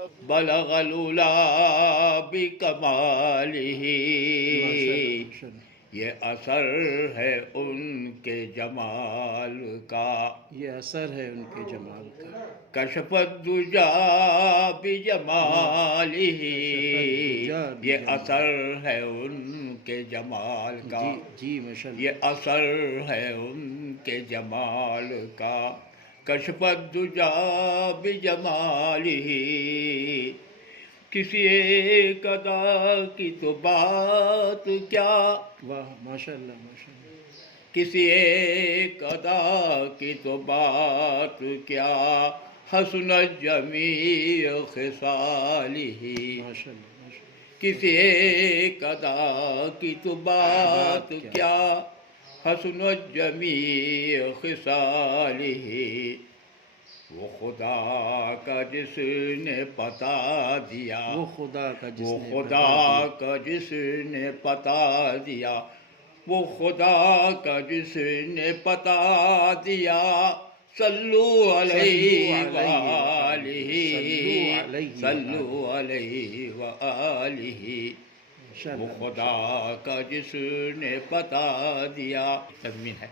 بلغ العلا بکمالہ، یہ اثر ہے ان کے جمال کا، یہ اثر ہے ان کے جمال کا، کشف الدجا بجمالہ، یہ اثر ہے ان کے جمال کا، جی ماشاءاللہ، یہ اثر ہے ان کے جمال کا، کشف الدجا بجمالہ، کسی ایک ادا کی تو بات کیا، واہ ماشاءاللہ ماشاءاللہ، کسی ایک ادا کی تو بات کیا، حسن جمیع خصالہ، ماشاءاللہ ماشاءاللہ، کسی ایک ادا کی تو بات کیا، حسن جمیع خصالہ، وہ خدا کا جس نے پتا دیا، وہ خدا کا جس وہ نے خدا کا جس نے پتا دیا، وہ خدا کا جس نے پتا دیا، صلو علیہ وآلہ، صلو علیہ وآلہ، وہ خدا کا جس نے پتا دیا، تضمین ہے۔